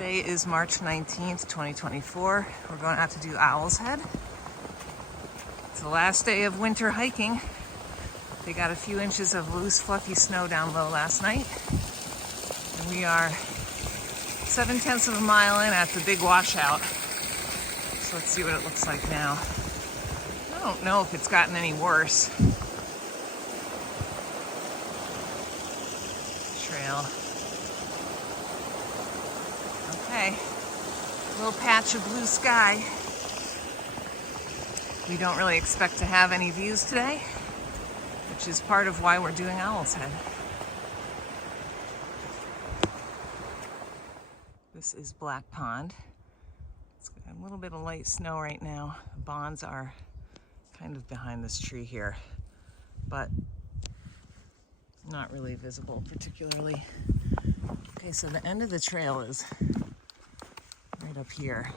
Today is March 19th, 2024. We're going out to do Owl's Head. It's the last day of winter hiking. They got a few inches of loose, fluffy snow down low last night. And we are 7/10 of a mile in at the big washout. So let's see what it looks like now. I don't know if it's gotten any worse. Trail. Okay, little patch of blue sky. We don't really expect to have any views today, which is part of why we're doing Owl's Head. This is Black Pond. It's got a little bit of light snow right now. The bonds are kind of behind this tree here, but not really visible particularly. Okay, so the end of the trail is right up here.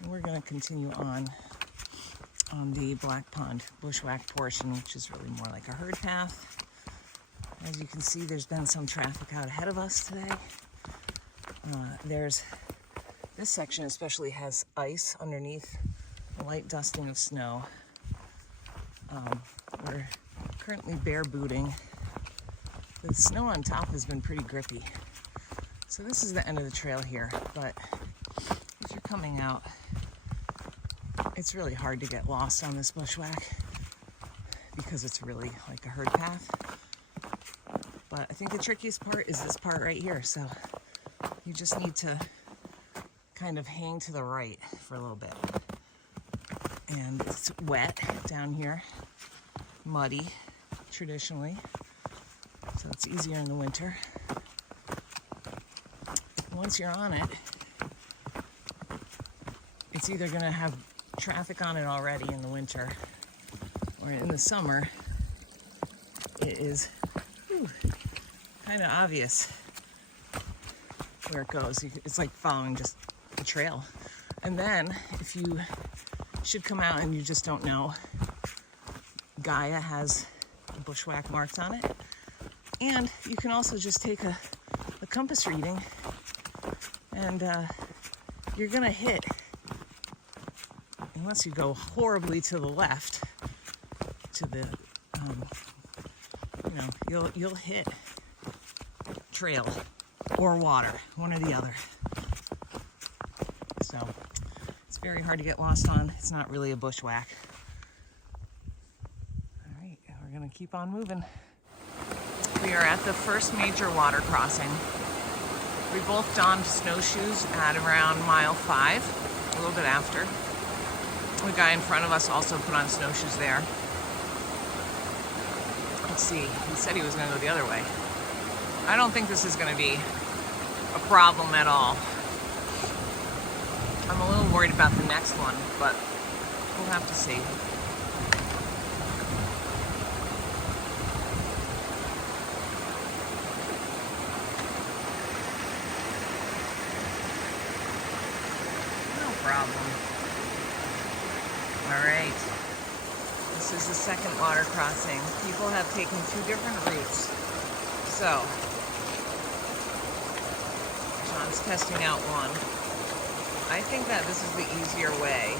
And we're going to continue on the Black Pond bushwhack portion, which is really more like a herd path. As you can see, there's been some traffic out ahead of us today. This section especially has ice underneath, a light dusting of snow. We're currently bare booting. The snow on top has been pretty grippy. So this is the end of the trail here, but if you're coming out, it's really hard to get lost on this bushwhack because it's really like a herd path. But I think the trickiest part is this part right here. So you just need to kind of hang to the right for a little bit. And it's wet down here, muddy traditionally. So it's easier in the winter. Once you're on it, it's either going to have traffic on it already in the winter, or in the summer, it is kind of obvious where it goes. It's like following just a trail. And then if you should come out and you just don't know, Gaia has the bushwhack marks on it. And you can also just take a compass reading, and you're gonna hit, unless you go horribly to the left, to the, you'll hit trail or water, one or the other. So it's very hard to get lost on. It's not really a bushwhack. All right, we're gonna keep on moving. We are at the first major water crossing. We both donned snowshoes at around mile 5, a little bit after. The guy in front of us also put on snowshoes there. Let's see, he said he was gonna go the other way. I don't think this is gonna be a problem at all. I'm a little worried about the next one, but we'll have to see. Problem. All right, this is the second water crossing. People have taken 2 different routes. So, John's testing out one. I think that this is the easier way.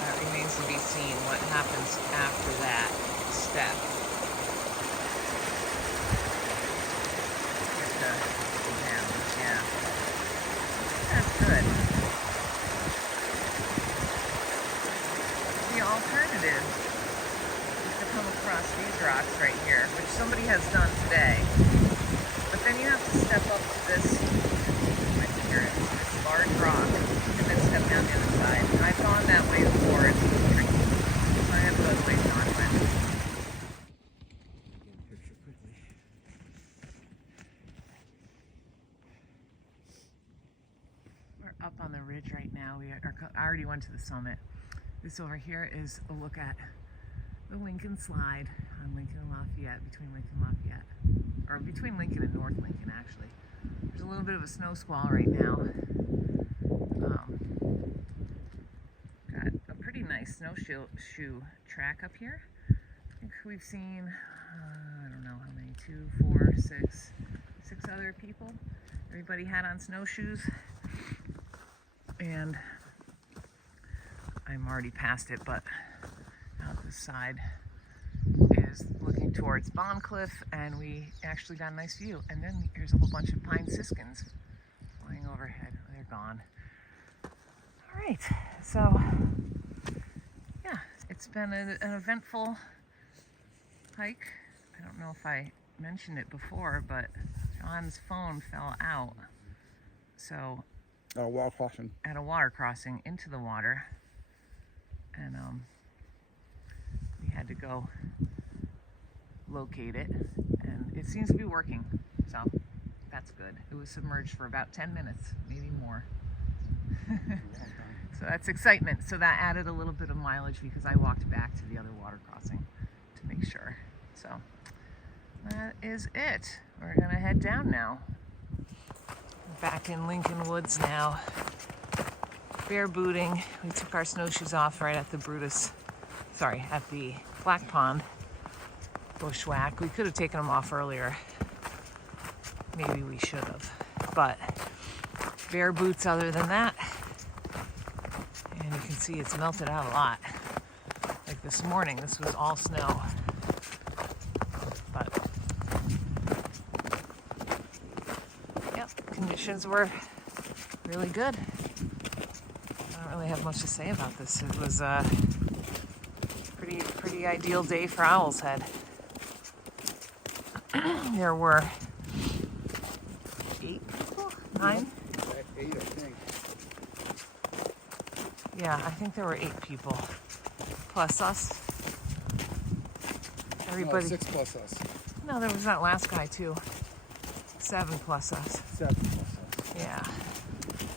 That remains to be seen what happens after that step. Get the damage, yeah. That's good. The alternative is to come across these rocks right here, which somebody has done today. But then you have to step up to this, this large rock, and then step down the other side. And I've gone that way before. It's a little tricky. So I have to go the way John went. Get a picture quickly. We're up on the ridge right now. I already went to the summit. This over here is a look at the Lincoln Slide on Lincoln and Lafayette, between Lincoln and North Lincoln, actually. There's a little bit of a snow squall right now. Got a pretty nice snowshoe track up here. I think we've seen, I don't know how many, 2, 4, 6 other people Everybody had on snowshoes, and I'm already past it, but out this side is looking towards Bondcliff, and we actually got a nice view. And then here's a whole bunch of pine siskins flying overhead. They're gone. All right, so yeah, it's been an eventful hike. I don't know if I mentioned it before, but John's phone fell out. So Water crossing. at a water crossing into the water, and we had to go locate it, and it seems to be working, so that's good. It was submerged for about 10 minutes, maybe more. So that's excitement. So that added a little bit of mileage because I walked back to the other water crossing to make sure. So that is it. We're gonna head down now. We're back in Lincoln Woods now. Bear booting. We took our snowshoes off right at the at the Black Pond bushwhack. We could have taken them off earlier. Maybe we should have. But bare boots other than that. And you can see it's melted out a lot. Like this morning, this was all snow. But yep, conditions were really good. I don't really have much to say about this. It was a pretty ideal day for Owl's Head. There were 8 people? 9? 8, I think. Yeah, I think there were 8 people. Plus us. Everybody. No, 6 plus us. No, there was that last guy too. 7 plus us. 7 plus us. Yeah.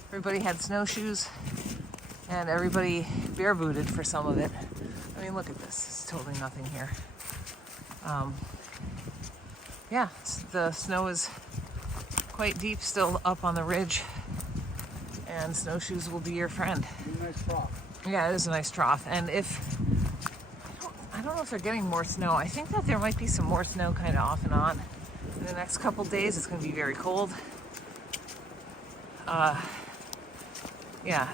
Everybody had snowshoes, and everybody bare booted for some of it. I mean, look at this. It's totally nothing here. Yeah, the snow is quite deep still up on the ridge, and snowshoes will be your friend. Nice trough. Yeah, it is a nice trough. And I don't know if they're getting more snow. I think that there might be some more snow kind of off and on. In the next couple days, it's going to be very cold. Yeah,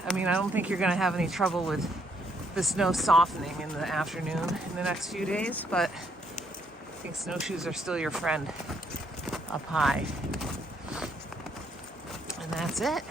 I mean, I don't think you're going to have any trouble with the snow softening in the afternoon in the next few days, but I think snowshoes are still your friend up high. And that's it.